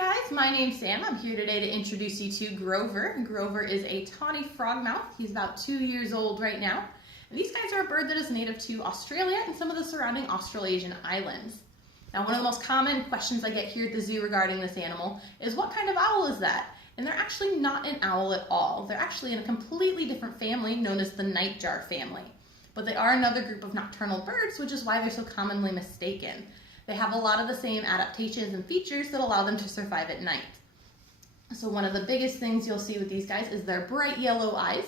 guys, my name's Sam. I'm here today to introduce you to Grover. Grover is a tawny frogmouth. He's about 2 years old right now. And these guys are a bird that is native to Australia and some of the surrounding Australasian islands. Now, one of the most common questions I get here at the zoo regarding this animal is, what kind of owl is that? And they're actually not an owl at all. They're actually in a completely different family known as the nightjar family. But they are another group of nocturnal birds, which is why they're so commonly mistaken. They have a lot of the same adaptations and features that allow them to survive at night. So one of the biggest things you'll see with these guys is their bright yellow eyes.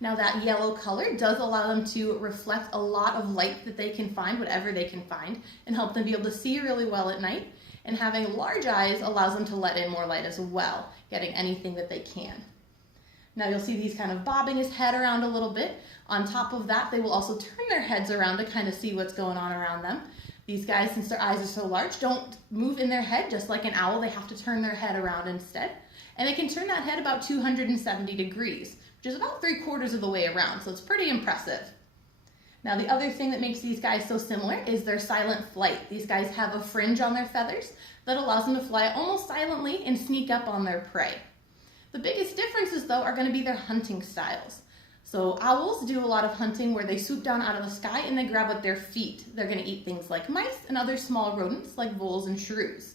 Now that yellow color does allow them to reflect a lot of light that they can find, whatever they can find, and help them be able to see really well at night. And having large eyes allows them to let in more light as well, getting anything that they can. Now you'll see these kind of bobbing his head around a little bit. On top of that, they will also turn their heads around to kind of see what's going on around them. These guys, since their eyes are so large, don't move in their head just like an owl. They have to turn their head around instead. And they can turn that head about 270 degrees, which is about 3/4 of the way around, so it's pretty impressive. Now the other thing that makes these guys so similar is their silent flight. These guys have a fringe on their feathers that allows them to fly almost silently and sneak up on their prey. The biggest differences, though, are going to be their hunting styles. So owls do a lot of hunting where they swoop down out of the sky and they grab with their feet. They're going to eat things like mice and other small rodents like voles and shrews.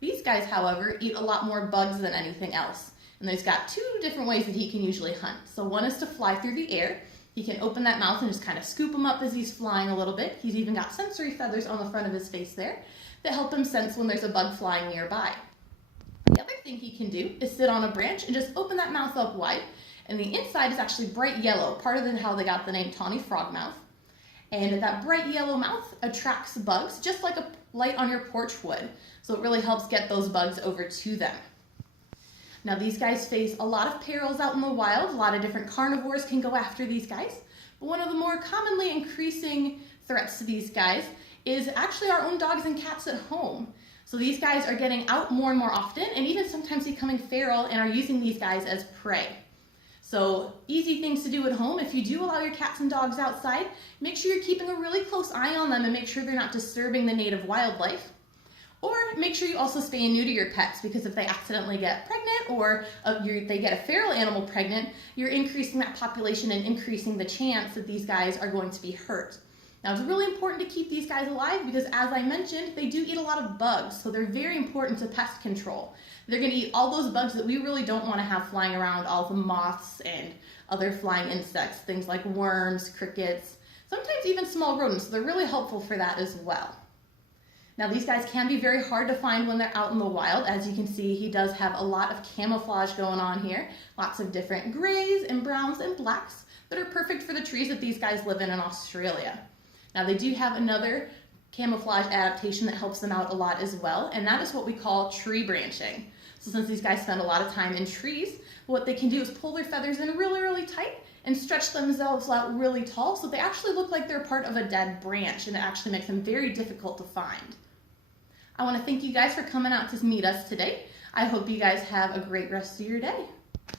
These guys, however, eat a lot more bugs than anything else. And there's got two different ways that he can usually hunt. So one is to fly through the air. He can open that mouth and just kind of scoop them up as he's flying a little bit. He's even got sensory feathers on the front of his face there that help him sense when there's a bug flying nearby. The other thing he can do is sit on a branch and just open that mouth up wide. And the inside is actually bright yellow, part of how they got the name Tawny Frogmouth. And that bright yellow mouth attracts bugs, just like a light on your porch would. So it really helps get those bugs over to them. Now these guys face a lot of perils out in the wild. A lot of different carnivores can go after these guys. But one of the more commonly increasing threats to these guys is actually our own dogs and cats at home. So these guys are getting out more and more often, and even sometimes becoming feral, and are using these guys as prey. So easy things to do at home. If you do allow your cats and dogs outside, make sure you're keeping a really close eye on them and make sure they're not disturbing the native wildlife. Or make sure you also spay and neuter your pets, because if they accidentally get pregnant or they get a feral animal pregnant, you're increasing that population and increasing the chance that these guys are going to be hurt. Now it's really important to keep these guys alive because, as I mentioned, they do eat a lot of bugs, so they're very important to pest control. They're going to eat all those bugs that we really don't want to have flying around, all the moths and other flying insects, things like worms, crickets, sometimes even small rodents, so they're really helpful for that as well. Now these guys can be very hard to find when they're out in the wild. As you can see, he does have a lot of camouflage going on here, lots of different grays and browns and blacks that are perfect for the trees that these guys live in Australia. Now they do have another camouflage adaptation that helps them out a lot as well, and that is what we call tree branching. So since these guys spend a lot of time in trees, what they can do is pull their feathers in really, really tight and stretch themselves out really tall, so they actually look like they're part of a dead branch, and it actually makes them very difficult to find. I want to thank you guys for coming out to meet us today. I hope you guys have a great rest of your day.